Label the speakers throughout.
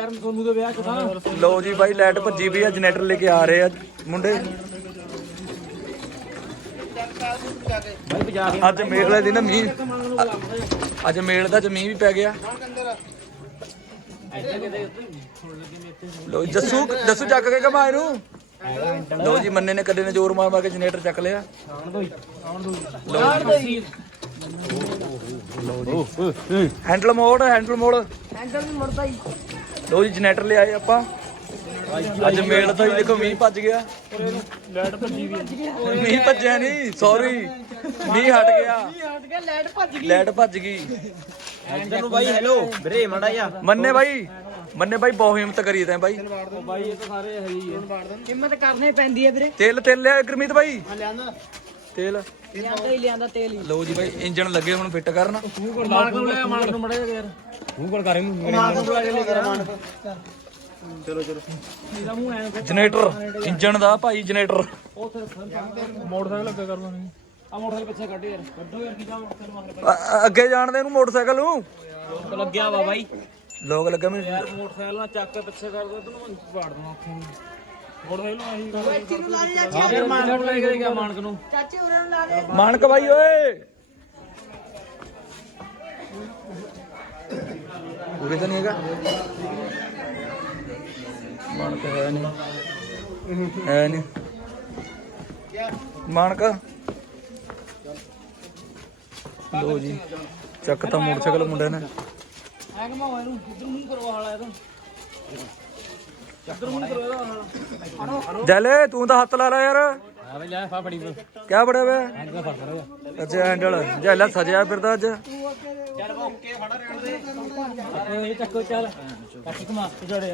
Speaker 1: ਸੋਨੂ ਦੇ ਵਿਆਹ ਚ ਤਾਂ
Speaker 2: ਲਓ ਜੀ ਬਾਈ ਲਾਈਟ ਭੱਜੀ ਵੀ ਆ ਜਨਰੇਟਰ ਲੈ ਕੇ ਆ ਰਹੇ ਆ ਮੁੰਡੇ।
Speaker 1: ਬਾਈ
Speaker 2: ਅੱਜ ਮੇਲ ਵਾਲੇ ਦਿਨ ਮੀਂਹ ਅੱਜ ਮੇਲ ਦਾ ਚ ਮੀਂਹ ਵੀ ਪੈ ਗਿਆ। ਜੀ, ਜੱਸੂ ਜੱਸੂ ਚੱਕ ਕੇ ਕਮਾਏ ਨੂੰ ਲਓ ਜੀ ਮੰਨੇ ਨੇ ਕੱਲੇ ਨੇ ਜ਼ੋਰ ਮਾਰ ਮਾਰ ਕੇ ਜਨਰੇਟਰ ਚੱਕ ਲਿਆ।
Speaker 1: ਆਉਣ ਦੋ ਆਉਣ ਦੋ
Speaker 2: ਲਓ ਜੀ ਹੈਂਡਲ ਮੋੜ ਹੈਂਡਲ ਮੋੜ।
Speaker 3: ਹੈਂਡਲ ਵੀ ਮੁੜਦਾ ਹੀ।
Speaker 2: ਲਓ ਜੀ ਜਨਰੇਟਰ ਲੈ ਆਏ ਆਪਾਂ। ਅੱਜ ਮੇਲ ਹੀ ਦੇਖੋ ਮੀਂਹ ਭੱਜ ਗਿਆ।
Speaker 1: ਲਾਈਟ ਭੱਜੀ ਵੀ
Speaker 2: ਮੀਂਹ ਭੱਜਿਆ ਨਹੀਂ ਸੌਰੀ ਮੀਂਹ ਹਟ ਗਿਆ।
Speaker 3: ਹਟ ਗਿਆ ਲਾਈਟ ਭੱਜ ਗਈ।
Speaker 2: ਲਾਈਟ ਭੱਜ ਗਈ
Speaker 1: ਇੱਧਰ ਨੂੰ ਬਾਈ ਹੈਲੋ ਵੀਰੇ ਮੜਾ ਜਾ
Speaker 2: ਮੰਨੇ ਬਾਈ ਮੰਨੇ ਬਾਈ ਬਹੁਤ ਹਿੰਮਤ ਕਰੀ ਤੈਂ ਬਾਈ।
Speaker 1: ਬਾਈ ਇਹ ਤਾਂ ਸਾਰੇ ਹੈ ਹੀ।
Speaker 3: ਹਿੰਮਤ ਕਰਨੀ ਪੈਂਦੀ ਹੈ ਵੀਰੇ।
Speaker 2: ਤੇਲ ਤੇਲ ਲਿਆ ਗੁਰਮੀਤ ਬਾਈ। ਤੇਲ?
Speaker 3: ਲਿਆਂਦਾ ਹੀ ਲਿਆਂਦਾ ਤੇਲ ਹੀ।
Speaker 2: ਲਓ ਜੀ ਬਾਈ ਇੰਜਨ ਲੱਗੇ ਹੁਣ ਫਿੱਟ ਕਰਨ।
Speaker 1: ਮਾਲਕ ਨੂੰ ਲੈ ਮਾਲਕ ਨੂੰ ਮੜਾ ਜਾ ਯਾਰ। ਤੂੰ ਕੋਲ ਕਰ ਇਹਨੂੰ। ਮਾਲਕ ਨੂੰ ਬੁਲਾ ਕੇ ਲੈ ਕੇ ਮਾਲਕ ਚਲੋ। ਚਲੋ ਇਹਦਾ ਮੂੰਹ ਐਂ
Speaker 2: ਜਨਰੇਟਰ ਇੰਜਨ ਦਾ ਭਾਈ ਜਨਰੇਟਰ।
Speaker 1: ਮੋਟਰਸਾਈਕਲ ਲੱਗਾ ਕਰਨਾ ਨਹੀਂ ਆ ਮੋਟਰਸਾਈਕਲ ਪਿੱਛੇ ਕੱਢ ਯਾਰ। ਕੱਢੋ ਯਾਰ ਕੀ ਜਾ ਮੋਟਰਸਾਈਕਲ ਮਾਰ
Speaker 2: ਅ- ਅ- ਅੱਗੇ ਜਾਣਦੇ ਇਹਨੂੰ ਮੋਟਰਸਾਈਕਲ ਨੂੰ?
Speaker 1: ਲੱਗਿਆ ਵਾ ਬਾਈ।
Speaker 2: ਲੋਕ ਲੱਗੇ ਮੈਨੂੰ।
Speaker 1: ਯਾਰ ਮੋਟਰਸਾਈਕਲ ਨਾਲ ਚੱਕ ਕੇ ਪਿੱਛੇ ਕਰ ਦੋ ਤੈਨੂੰ ਪਾੜ ਦੇਣਾ ਉੱਥੇ। ਨੂੰ ਮੋਟਰਸਾਈਕਲ ਨੂੰ ਆਹੀ ਗੱਲ ਹਾਂ ਯਾਰ ਮਾਲਕ ਨੂੰ। ਲੈ ਕੇ ਗਿਆ ਮਾਲਕ ਨੂੰ।
Speaker 3: ਚਾਚੇ ਉਰਾਂ ਨੂੰ ਲਾ ਦੇ।
Speaker 2: ਮਾਨਕ ਬਾਈ ਓਏ। ਉਰੇ ਤਾਂ ਨਹੀਂ ਹੈਗਾ। ਮਾਨਕ ਹੈ ਨਹੀਂ। ਹੈ ਨਹੀਂ। ਮਾਨਕ। ਲੋ ਜੀ ਚੱਕ ਤਾਂ ਮੋਟਰਸਾਈਕਲ ਮੁੰਡੇ ਨੇ।
Speaker 1: ਐ ਘਮਾਓ ਇਹਨੂੰ ਇੱਧਰ ਮੂੰਹ ਕਰਵਾ ਵਾਲਾ ਇਹਦਾ।
Speaker 2: ਜੈਲੇ, ਤੂੰ ਤਾਂ ਹੱਥ ਲਾ ਲੈ ਯਾਰ।
Speaker 1: ਆ ਬਈ ਲੈ ਫਾ ਫੜੀ ਬਸ
Speaker 2: ਕਿਆ ਬੜਿਆ ਵੇ?
Speaker 1: ਇਹਦਾ ਫੜ ਫੜ
Speaker 2: ਅੱਛਾ ਹੈਂਡਲ ਜੈਲਾ ਸਜਿਆ ਫਿਰਦਾ ਅੱਜ।
Speaker 1: ਚੱਲ ਓਕੇ ਫੜਾ ਰਹਿਣ ਦੇ ਇਹ ਚੱਕੋ ਚੱਲ ਕੱਟ ਕਮਾ ਜੜੇ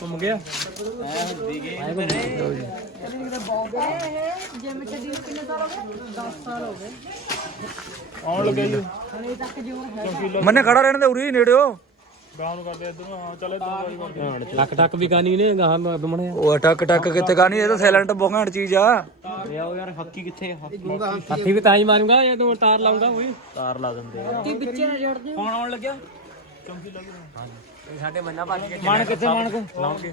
Speaker 1: ਘੁੰਮ ਗਿਆ ਐ ਹੁੰਦੀ ਗਈ
Speaker 3: ਜਿਮ ਚੱਡੀ ਨੂੰ ਕਿੰਨੇ ਸਾਲ ਹੋ ਗਏ 10 ਸਾਲ ਹੋ ਗਏ
Speaker 1: ਆਉਣ ਲੱਗਾ ਜੀ
Speaker 3: ਹਲੇ ਤੱਕ ਜੋਰ ਹੈ
Speaker 2: ਮੰਨੇ ਖੜਾ ਰਹਿਣ ਦੇ ਉਰੀ ਨੇੜਿਓ।
Speaker 1: ਗਾਂ ਨੂੰ ਕਰਦੇ ਇਧਰ ਹਾਂ ਚੱਲ ਇਧਰ ਟੱਕ ਟੱਕ ਵੀ ਕਾਨੀ ਨੇ ਗਾਂ ਬਮਣੇ
Speaker 2: ਉਹ ਟਕ ਟਕ ਕਿੱਥੇ ਕਾਣੀ ਇਹ ਤਾਂ ਸਾਇਲੈਂਟ ਬਹੁਤ ਚੀਜ਼ ਆ।
Speaker 1: ਲਿਆਓ ਯਾਰ ਹੱਕੀ ਕਿੱਥੇ ਆ? ਹੱਥੀ ਵੀ ਤਾਂ ਹੀ ਮਾਰੂੰਗਾ ਇਹ ਤੂੰ ਤਾਰ ਲਾਉਂਗਾ ਤਾਰ ਲਾ ਦਿੰਦੇ ਆ।
Speaker 3: ਕੀ ਵਿੱਚੇ ਨਾ ਜੋੜ ਦੇ
Speaker 1: ਫੋਨ ਆਉਣ ਲੱਗਿਆ? ਚੌਂਕੀ ਲੱਗ ਹਾਂਜੀ। ਸਾਡੇ ਮੰਨਾ ਭੱਜ ਕੇ ਮਾਨ ਕਿੱਥੇ ਮਾਨ ਕੋ ਲਾਉਂਗੇ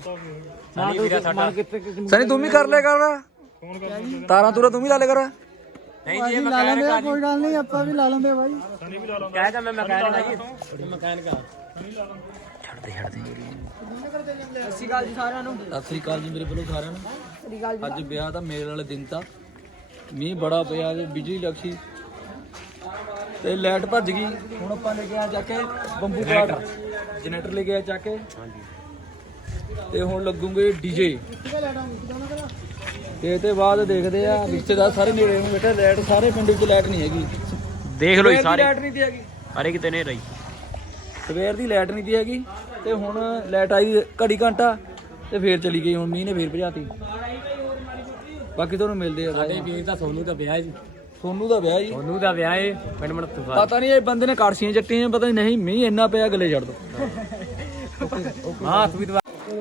Speaker 1: ਮਾਨ ਵੀਰਾ ਸਾਡਾ। ਕਿੱਥੇ
Speaker 2: ਸਨੀ ਤੂੰ ਵੀ ਕਰ ਲੈ ਕਰ। ਤਾਰਾਂ ਤੂਰਾ ਤੂੰ ਵੀ ਲਾ ਲੈ ਕਰ।
Speaker 1: ਨਹੀਂ ਜੀ ਮਕੈਨਿਕ ਆ
Speaker 3: ਕੋਈ ਗੱਲ ਨਹੀਂ ਆਪਾਂ ਵੀ ਲਾ ਲੈਂਦੇ ਬਾਈ
Speaker 1: ਕਹਿ ਤਾਂ ਮੈਂ ਮਕੈਨਿਕ ਆ ਜੀ। ਮਕੈਨਿਕ ਆ।
Speaker 2: ਛੱਡ ਦੇ ਛੱਡ ਦੇ
Speaker 3: ਸਤਿ ਸ਼੍ਰੀ ਅਕਾਲ ਜੀ ਸਾਰਿਆਂ ਨੂੰ।
Speaker 2: ਸਤਿ ਸ੍ਰੀ ਅਕਾਲ ਜੀ ਮੇਰੇ ਵੱਲੋਂ ਸਾਰਿਆਂ ਨੂੰ।
Speaker 3: ਸਤਿ ਸ਼੍ਰੀ ਅਕਾਲ
Speaker 2: ਅੱਜ ਵਿਆਹ ਦਾ ਮੇਲ ਵਾਲੇ ਦਿਨ ਤਾਂ। ਮੀਂਹ ਬੜਾ ਪਿਆ ਤੇ ਬਿਜਲੀ ਲੱਗੀ। ਤੇ ਲਾਈਟ ਭੱਜ ਗਈ। ਹੁਣ ਆਪਾਂ ਲੈ ਕੇ ਆ ਜਾ ਕੇ ਬੰਬੂ ਕਾਟ ਜਨਰੇਟਰ ਲੈ ਕੇ ਆ ਚੱਕ ਕੇ। ਤੇ ਹੁਣ ਲੱਗੂਗੇ ਡੀਜੇ ਤੇ ਇਹਦੇ ਬਾਅਦ ਦੇਖਦੇ ਆ ਰਿਸ਼ਤੇਦਾਰ ਸਾਰੇ ਨੇੜੇ ਨੂੰ ਬੇਟਾ ਲਾਈਟ ਸਾਰੇ ਪਿੰਡ ਵਿੱਚ ਲਾਈਟ ਨਹੀਂ ਹੈਗੀ।
Speaker 1: ਦੇਖ ਲਓ
Speaker 2: ਸਵੇਰ ਦੀ ਲਾਈਟ ਨਹੀਂ ਦੀ ਹੈਗੀ।
Speaker 1: ਅਰੇ ਕਿਤੇ ਨਹੀਂ ਰਹੀ।
Speaker 2: ਸਵੇਰ ਦੀ ਲਾਈਟ ਨਹੀਂ ਦੀ ਹੈਗੀ ਤੇ ਹੁਣ ਲਾਈਟ ਆਈ ਘੜੀ ਘੰਟਾ ਤੇ ਫੇਰ ਚਲੀ ਗਈ ਹੁਣ ਮੀਂਹ ਨੇ ਫੇਰ ਭਜਾਤੀ। ਬਾਕੀ ਤੁਹਾਨੂੰ ਮਿਲਦੇ ਆ
Speaker 1: ਸਾਡੇ ਵੀਰ ਦਾ ਸੋਨੂ ਦਾ ਵਿਆਹ ਹੈ ਜੀ।
Speaker 2: ਸੋਨੂ ਦਾ ਵਿਆਹ ਜੀ।
Speaker 1: ਸੋਨੂ ਦਾ ਵਿਆਹ ਹੈ ਪਿੰਡ ਮਨਤੂ
Speaker 2: ਪਤਾ ਨਹੀਂ ਇਹ ਬੰਦੇ ਨੇ ਕਾਰਸੀਆਂ ਚੱਟੀਆਂ ਪਤਾ ਨਹੀਂ ਮੀਂਹ ਇੰਨਾ ਪਿਆ ਗਲੇ ਛੱਡ ਦੋ।
Speaker 1: ਹਾਂ ਤੂੰ ਵੀ ਦਵਾ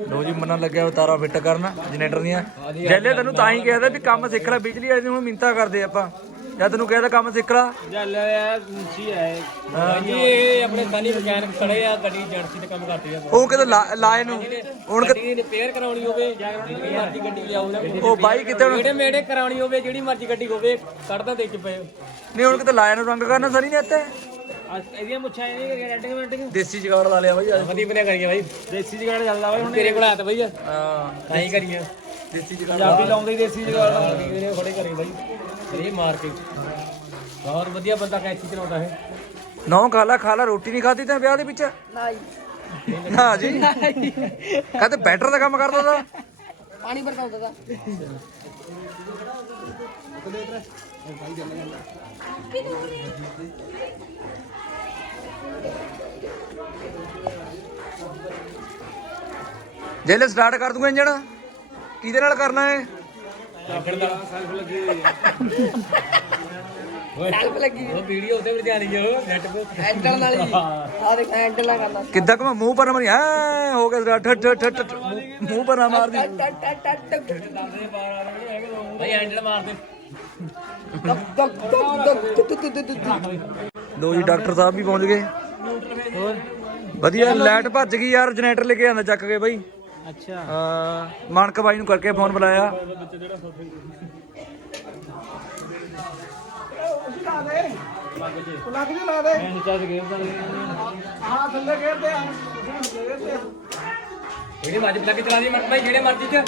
Speaker 2: ਲੋ ਜੀ ਮੰਨਣ ਲੱਗਿਆ ਤਾਰਾ ਫਿੱਟ ਕਰਨ ਜਨਰੇਟਰ ਦੀਆਂ। ਜੈਲੇ ਤੈਨੂੰ ਤਾਂ ਹੀ ਕਿਹਾ ਵੀ ਕੰਮ ਸਿੱਖ ਲੈ ਬਿਜਲੀ ਵਾਲੇ ਨੂੰ ਮਿੰਤਾ ਕਰਦੇ ਆਪਾਂ। ਜਦ ਤੈਨੂੰ ਕਿਹਾ ਤਾਂ ਕੰਮ ਸਿੱਖ ਲੈ।
Speaker 1: ਚੱਲ ਯਾਰ ਮੁੰਚੀ ਹੈ। ਜੀ ਇਹ ਆਪਣੇ ਸਾਨੀ ਮਕੈਨਿਕ ਖੜੇ ਆ ਗੱਡੀ ਏਜੰਸੀ ਤੇ ਕੰਮ ਕਰਦੇ ਆ।
Speaker 2: ਉਹ ਕਿਤੇ ਲਾਏ ਨੂੰ। ਹੁਣ ਕਿ-
Speaker 1: ਗੱਡੀ ਰਿਪੇਅਰ ਕਰਾਉਣੀ ਹੋਵੇ ਜਾਂ ਜਿਹੜੀ ਮਰਜ਼ੀ ਗੱਡੀ ਲਿਆਓ
Speaker 2: ਉਹ ਬਾਈ ਕਿਤੇ ਹੁਣ-
Speaker 1: ਜਿਹੜੇ ਮੇੜੇ ਕਰਾਉਣੀ ਹੋਵੇ ਜਿਹੜੀ ਮਰਜ਼ੀ ਗੱਡੀ ਹੋਵੇ ਕੱਢਦਾ ਦੇ ਚ ਪਏ।
Speaker 2: ਨਹੀਂ ਹੁਣ ਕਿਤੇ ਲਾਇਆ ਨੂੰ ਰੰਗ ਕਰਨਾ ਸਰੀ ਨੇ ਇੱਥੇ?
Speaker 1: ਇਹਦੀਆਂ ਮੁੱਛਾਂ ਇਹ ਨਹੀਂ ਰੈਡਿੰਗ ਮੈਂਟਿੰਗ
Speaker 2: ਦੇਸੀ ਜਗਾੜ ਲਾ ਲਿਆ ਬਾਈ ਅੱਜ।
Speaker 1: ਵਧੀਆ ਬਣੇ ਕਰੀਏ ਬਾਈ। ਦੇਸੀ ਜਗਾੜ ਚੱਲਦਾ ਬਾਈ ਹੁਣ। ਤੇਰੇ ਕੋਲ ਆਇਆ ਤਾਂ ਬਾਈ।
Speaker 2: ਹਾਂ।
Speaker 1: ਤਾਂ ਹੀ ਕਰੀਏ
Speaker 2: ਦੇਸੀ ਜਗਾੜ
Speaker 1: ਪੰਜਾਬੀ ਲਾਉਂਦੇ ਹੀ ਦੇਸੀ ਜਗਾੜ ਲਾਉਂਦੇ। ਨੇ ਖੜੇ ਕਰੀ ਬਾਈ। ਇਹ ਮਾਰ ਕੇ। ਬਹੁਤ ਵਧੀਆ ਬੰਦਾ ਕੈਚੀ ਚਲਾਉਂਦਾ ਹੈ
Speaker 2: ਨੌ ਖਾਲਾ ਖਾਲਾ ਰੋਟੀ ਨਹੀਂ ਖਾਦੀ ਤਾਂ ਵਿਆਹ ਦੇ ਵਿੱਚ?
Speaker 3: ਨਾ ਜੀ
Speaker 2: ਨਾ ਜੀ। ਕਹਿੰਦੇ ਬੈਟਰ ਦਾ ਕੰਮ ਕਰਦਾ ਤਾ।
Speaker 3: ਪਾਣੀ ਵਰਤਾਉਂਦਾ ਦਾ
Speaker 2: ਜੇਲੇ ਸਟਾਰਟ ਕਰ ਦੂੰਗਾ ਇੰਜਣ। ਕਿਹਦੇ ਨਾਲ ਕਰਨਾ ਹੈ
Speaker 1: ਦਾ ਸੈਲਫ ਲੱਗੀ। ਉਹ ਵੀਡੀਓ ਉਹ ਨੈਟ
Speaker 3: ਨਾਲ ਹੀ। ਆ ਦੇਖ ਨਾਲ ਕਰਨਾ।
Speaker 2: ਕਿੱਦਾਂ ਕਿ ਮੂੰਹ ਪਰ ਮਰੀ ਐ ਹੋ ਗਿਆ ਸਟਾਰਟ ਠੱਟ ਠੱਟ ਠੱਟ, ਮੂੰਹ- ਪਰ ਮਾਰਦੀ
Speaker 3: ਟਟ ਟਟ
Speaker 1: ਭਾਈ
Speaker 2: ਲੋ ਜੀ ਡਾਕਟਰ ਸਾਹਿਬ ਵੀ ਪਹੁੰਚ ਗਏ।
Speaker 1: ਹੋਰ।
Speaker 2: ਵਧੀਆ ਲਾਈਟ ਭੱਜ ਗਈ ਯਾਰ ਜਨਰੇਟਰ ਲੈ ਕੇ ਆਂਦਾ ਚੱਕ ਕੇ ਬਾਈ।
Speaker 1: ਅੱਛਾ।
Speaker 2: ਅਹ ਮਾਨਕ ਬਾਈ ਨੂੰ ਕਰਕੇ ਫੋਨ ਬੁਲਾਇਆ।
Speaker 1: ਲੱਗ ਜੀ ਲਾ ਦੇ ਮੈਂ ਚੱਲ ਗਿਆ ਤਾਂ ਹਾਂ ਥੱਲੇ ਘੇਰਦੇ ਆ
Speaker 4: ਜਿਹੜੇ ਮਰਜ਼ੀ ਪਲੱਗ ਚਲਾ ਦੀ ਭਾਈ ਜਿਹੜੇ ਮਰਜ਼ੀ ਚ?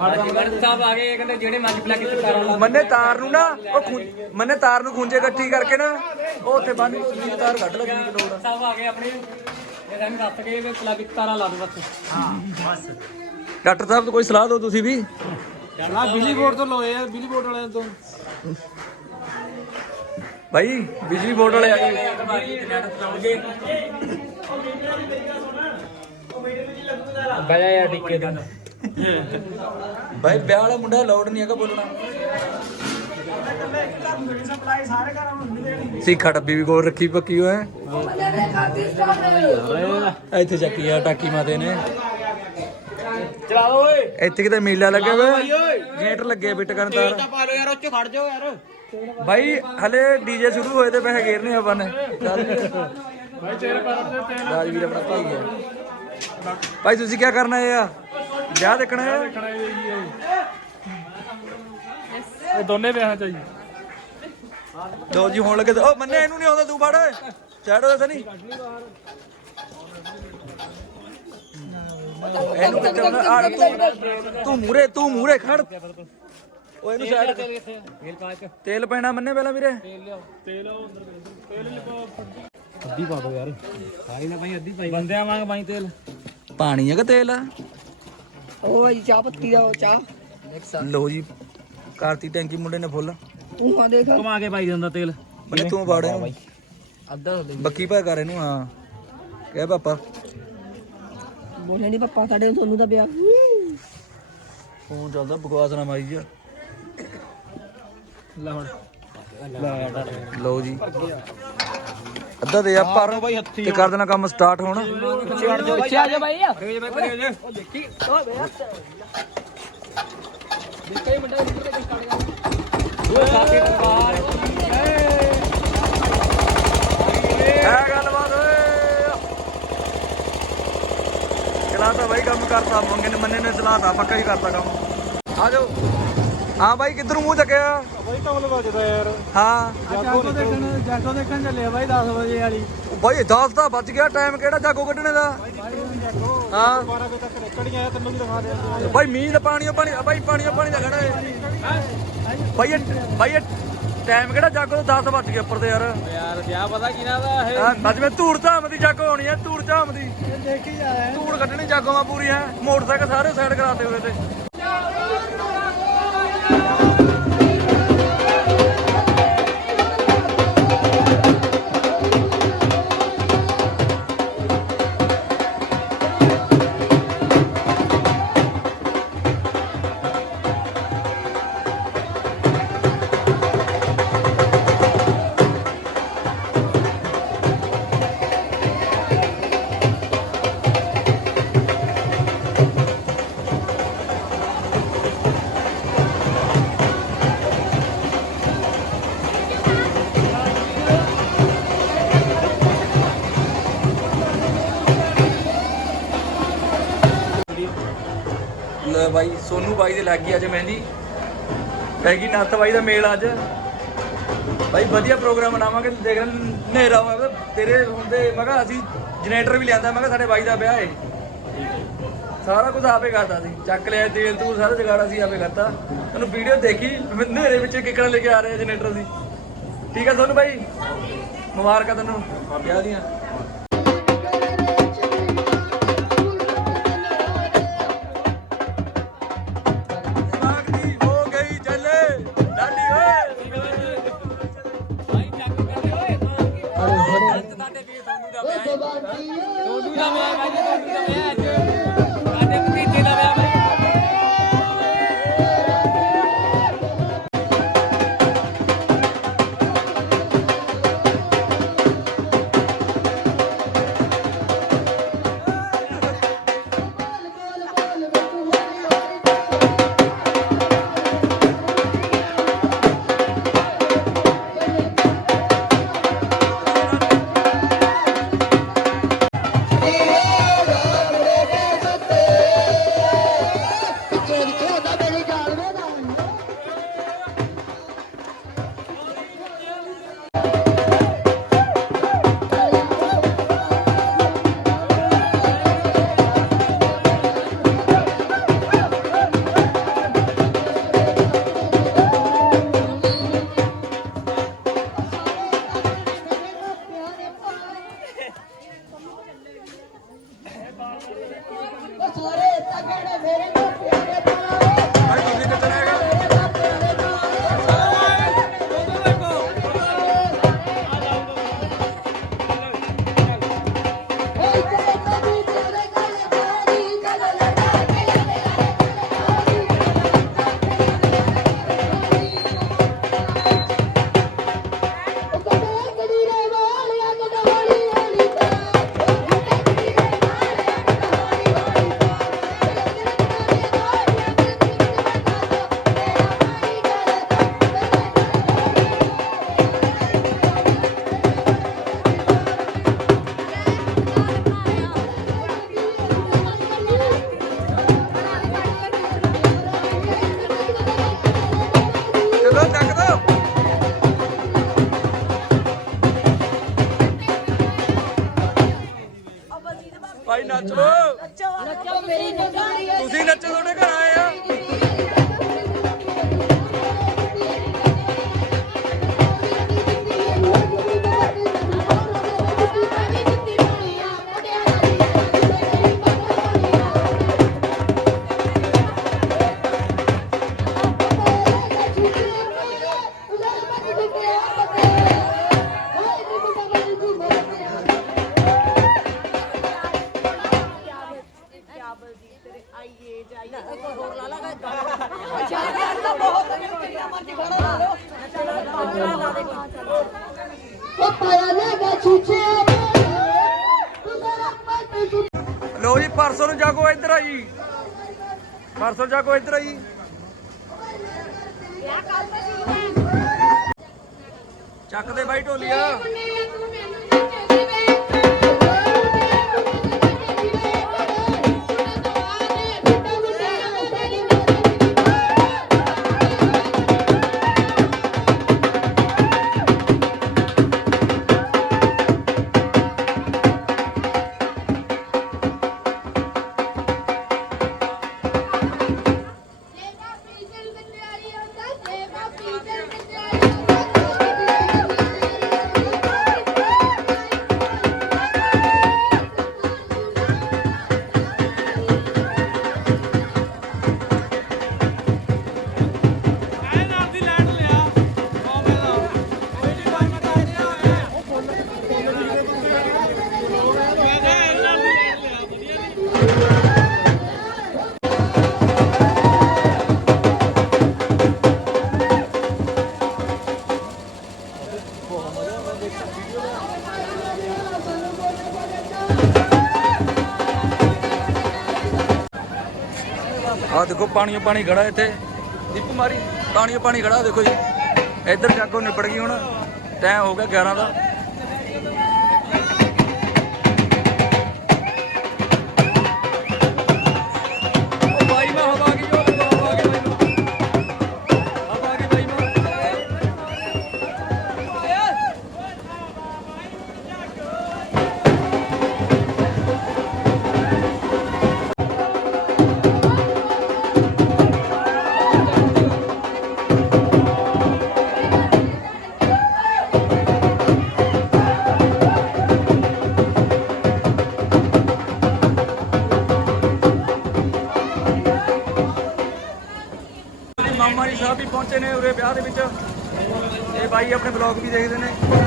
Speaker 4: ਮਰਦ ਸਾਹਿਬ ਆ ਗਏ ਕਹਿੰਦੇ ਜਿਹੜੇ ਮਰਜ਼ੀ ਪਲੱਗ ਚ ਤਾਰਾਂ
Speaker 2: ਮੰਨੇ ਤਾਰ ਨੂੰ ਨਾ ਉਹ ਖੂੰ- ਮੰਨੇ ਤਾਰ ਨੂੰ ਖੁੰਝੇ ਇਕੱਠੀ ਕਰਕੇ ਨਾ ਉਹ ਉੱਥੇ ਬੰਨ ਕੇ ਦੂਜੀ ਤਾਰ ਕੱਢ ਲੈ ਜਿੰਨੀ ਕੁ ਲੋੜ ਆ।
Speaker 4: ਸਾਹਿਬ ਆ ਗਏ ਆਪਣੇ ਇਹ ਸਾਨੂੰ ਦੱਸ ਗਏ ਵੀ ਪਲੱਗ ਚ ਤਾਰਾਂ ਲਾ ਦੋ ਬਸ।
Speaker 2: ਡਾਕਟਰ ਸਾਹਿਬ ਤੋਂ ਕੋਈ ਸਲਾਹ ਦਿਓ ਤੁਸੀਂ ਵੀ?
Speaker 1: ਆ ਬਿਜਲੀ ਬੋਰਡ ਤੋਂ ਲੋਏ ਆ ਬਿਜਲੀ ਬੋਰਡ ਵਾਲਿਆਂ ਤੋਂ।
Speaker 2: ਭਾਈ ਬਿਜਲੀ ਬੋਰਡ ਵਾਲੇ ਆ ਗਏ।
Speaker 4: ਬਜਾ ਯਾਰ ਟਿੱਕੇ ਦਾ
Speaker 2: ਭਾਈ ਵਿਆਹ ਵਾਲਾ ਮੁੰਡਾ ਲੋੜ ਨਹੀਂ ਹੈਗਾ ਬੋਲਣਾ। ਸਿੱਖਾ ਡੱਬੀ ਵੀ ਕੋਲ ਰੱਖੀ ਪੱਕੀ ਹੋਇਆ ਇੱਥੇ ਚੱਕੀ ਆ ਟਾਕੀ ਮਾਤੇ ਨੇ।
Speaker 1: ਚਲਾ ਓਏ।
Speaker 2: ਇੱਥੇ ਕਿਤੇ ਮੇਲਾ ਲੱਗਿਆ ਹੋਇਆ ਗੇਟ ਲੱਗੇ ਬਿੱਟ ਕਰਨ ਤਾਰ।
Speaker 1: ਪਾ ਲਓ ਯਾਰ ਉੱਚ ਖੜ ਜਾਓ ਯਾਰ।
Speaker 2: ਭਾਈ ਹਲੇ ਡੀਜੇ ਸ਼ੁਰੂ ਹੋਏ ਤੇ ਪੈਸੇ ਗੇਰਨੇ ਆਪਾਂ ਨੇ।
Speaker 1: ਭਾਈ ਤੇਰੇ ਪੈਰ ਤੇ ਤੇਲ
Speaker 2: ਰਾਜਵੀਰ ਆਪਣਾ ਭਾਈ ਹੈ। ਭਾਈ ਤੁਸੀਂ ਕੀ ਕਰਨਾ ਹੈ ਆ? ਵਿਆਹ ਦੇਖਣਾ ਹੈ?
Speaker 1: ਇਹ। ਦੋਨੇ ਵਿਆਹਾਂ ਚਾਹੀਏ
Speaker 2: ਲੋ ਜੀ। ਹੋਣ ਲੱਗੇ ਤੇ- ਉਹ ਮੰਨੇ ਇਹਨੂੰ ਨਹੀਂ ਆਉਂਦਾ ਤੂੰ ਫੜ। ਸਾਈਡ ਹੋ ਸਨੀ ਇਹਨੂੰ ਕਿੱਥੇ ਆਉਂਦਾ ਆ ਤੂੰ ਤੂੰ ਮੂਰੇ ਤੂੰ ਮੂਰੇ ਖੜ। ਉਹ ਇਹਨੂੰ ਸਾਈਡ
Speaker 4: ਤੇਲ ਪਾ ਕੇ
Speaker 2: ਤੇਲ ਪੈਣਾ ਮੰਨੇ ਪਹਿਲਾਂ ਵੀਰੇ।
Speaker 1: ਅੱਧੀ ਪਾ ਦੋ ਯਾਰ
Speaker 4: ਭਾਈ ਨਾ ਭਾਈ ਅੱਧੀ ਪਾਈ
Speaker 1: ਬੰਦਿਆਂ ਵਾਂਗ ਬਾਈ ਤੇਲ।
Speaker 2: ਪਾਣੀ ਹੈ ਕਿ ਤੇਲ। ਆ
Speaker 3: ਉਹ ਜੀ ਚਾਹ ਪੱਤੀ ਦਾ ਉਹ ਚਾਹ।
Speaker 2: ਲੋ ਜੀ ਕਾਰਤੀ ਟੈਂਕੀ ਮੁੰਡੇ ਨੇ ਫੁੱਲ।
Speaker 3: ਤੂੰ ਆ ਦੇਖ।
Speaker 1: ਕਮਾ ਕੇ ਪਾਈ ਜਾਂਦਾ ਤੇਲ।
Speaker 2: ਮੰਨੇ ਤੂੰ ਬਾੜ ਇਹਨੂੰ
Speaker 3: ਅੱਧਾ ਦੇ
Speaker 2: ਬੱਕੀ ਭਾ ਕਰ ਇਹਨੂੰ ਹਾਂ। ਕਹਿ ਪਾਪਾ।
Speaker 3: ਬੋਲੇ ਨਹੀਂ ਪੱਪਾ ਸਾਡੇ ਨੂੰ ਤੁਹਾਨੂੰ ਤਾਂ ਪਿਆ
Speaker 2: ਫੋਨ ਚੱਲਦਾ ਬਕਵਾਸ ਨਾ ਮਾਰੀ ਜਾ।
Speaker 1: ਲੈ ਹੁਣ।
Speaker 2: ਲਓ ਜੀ। ਅੱਧਾ ਦੇ ਆ ਪਰ ਤੇ ਕਰ ਦੇਣਾ ਕੰਮ ਸਟਾਰਟ ਹੁਣ।
Speaker 3: ਪਿੱਛੇ ਆ ਜਾ ਬਾਈ
Speaker 2: ਇਹ ਗੱਲਬਾਤ ਓਏ। ਚਲਾਤਾ ਬਾਈ ਕੰਮ ਕਰਤਾ। ਮੰਗੇ ਨੇ ਮੰਨੇ ਨੇ ਚਲਾਤਾ। ਪੱਕਾ ਹੀ ਕਰਤਾ ਕੰਮ। ਆ ਜਾਓ। ਹਾਂ ਬਾਈ ਕਿੱਧਰ ਮੂੰਹ ਚੱਕਿਆ?
Speaker 1: ਬਾਈ ਕਮਲ ਵੱਜਦਾ ਯਾਰ।
Speaker 2: ਹਾਂ।
Speaker 1: ਜਾਗੋ ਦੇਖਣ ਜਾਗੋ ਦੇਖਣ ਚੱਲੇ ਆ ਬਾਈ 10 ਵਜੇ ਵਾਲੀ।
Speaker 2: ਉਹ ਬਾਈ 10 ਦਾ ਵੱਜ ਗਿਆ ਟਾਈਮ ਕਿਹੜਾ ਜਾਗੋ ਕੱਢਣੇ ਦਾ? ਹਾਂ।
Speaker 1: 12 ਵਜੇ ਤੱਕ ਨਿਕਲ ਆਇਆ ਤੈਨੂੰ ਵੀ ਦਿਖਾ ਦਿਆ
Speaker 2: ਬਾਈ ਮੀਂਹ ਦਾ ਪਾਣੀ ਓ ਪਾਣੀ ਬਾਈ ਪਾਣੀ ਓ ਪਾਣੀ ਦਾ ਖੜਾ ਹੈ ਬਾਈ ਇਹ ਬਾਈ ਇਹ ਟਾਈਮ ਕਿਹੜਾ ਜਾਗੋ ਦਾ? 10 ਵੱਜ ਗਏ ਉੱਪਰ ਤੇ ਯਾਰ।
Speaker 1: ਯਾਰ ਵਿਆਹ ਪਤਾ ਕਿਹਨਾਂ ਦਾ ਇਹ?
Speaker 2: ਹਾਂ ਅੱਜ ਮੈਂ ਧੂੜ ਧਾਮ ਦੀ ਜਾਗੋ ਹੋਣੀ ਹੈ ਧੂੜ ਧਾਮ ਦੀ।
Speaker 1: ਦੇਖੀ ਜਾ ਰਿਹਾ।
Speaker 2: ਧੂੜ ਕੱਢਣੀ ਜਾਗੋਆਂ ਪੂਰੀ ਹੈ। ਮੋਟਰਸਾਈਕਲ ਸਾਰੇ ਸਾਈਡ ਕਰਾਤੇ ਹੋਏ ਤੇ। ਸੋਨੂ ਬਾਈ ਦੇ ਲੱਗ ਗਈ ਅੱਜ ਮਹਿੰਦੀ। ਪੈ ਗਈ ਬਾਈ ਦਾ ਮੇਲ ਅੱਜ। ਬਾਈ ਵਧੀਆ ਪ੍ਰੋਗਰਾਮ ਬਣਾਵਾਂਗੇ, ਦੇਖ ਹਨੇਰਾ ਹੋਇਆ ਤੇਰੇ ਹੁੰਦੇ, ਮੈਂ ਕਿਹਾ ਅਸੀਂ ਜਨਰੇਟਰ ਵੀ ਲਿਆਂਦਾ, ਮੈਂ ਕਿਹਾ ਸਾਡੇ ਬਾਈ ਦਾ ਵਿਆਹ ਏ। ਸਾਰਾ ਕੁਝ ਆਪੇ ਕਰਦਾ ਸੀ। ਚੱਕ ਲਿਆ, ਤੇਲ ਤੂਲ ਸਾਰਾ ਜਗਾੜਾ ਸੀ ਆਪੇ ਕਰਤਾ। ਤੈਨੂੰ ਵੀਡੀਓ ਦੇਖੀ ਹਨੇਰੇ ਵਿੱਚ ਕਿੱਕਣ ਲੈ ਕੇ ਆ ਰਿਹਾ ਜਨਰੇਟਰ ਦੀ। ਠੀਕ ਹੈ ਸੋਨੂ ਬਾਈ? ਮੁਬਾਰਕਾਂ ਤੈਨੂੰ। ਵਿਆਹ ਦੀਆਂ। ਉਹ ਸਾਰੇ ਤਗੜੇ ਮੇਰੇ
Speaker 4: ਤੋਂ ਪਿਆਰੇ ਬਣਾ ਭਾਈ
Speaker 3: ਨੱਚ ਲੋ ਤੁਸੀਂ ਨੱਚੋ ਤੁਹਾਡੇ ਘਰ ਆਏ ਆ ਲੋ ਪਰਸੋਂ ਜਾਗੋ ਇੱਧਰ ਆ ਜੀ ਚੱਕ ਦੇ ਬਾਈ ਢੋਲੀਆ। ਪਾਣੀਓ ਪਾਣੀ ਖੜਾ ਇੱਥੇ। ਦੀਪ ਮਾਰੀ, ਪਾਣੀਓ ਪਾਣੀ ਖੜਾ, ਦੇਖੋ ਜੀ। ਇੱਧਰ ਜਾਗੋ ਨਿਪੜ ਗਈ ਹੁਣ। ਟਾਈਮ ਹੋ ਗਿਆ 11 ਦਾ। ਮਾਮਾ ਵਿਆਹ ਦੇ ਵਿੱਚ। ਇਹ ਬਾਈ ਆਪਣੇ ਬਲੌਗ ਵੀ ਦੇਖਦੇ ਨੇ।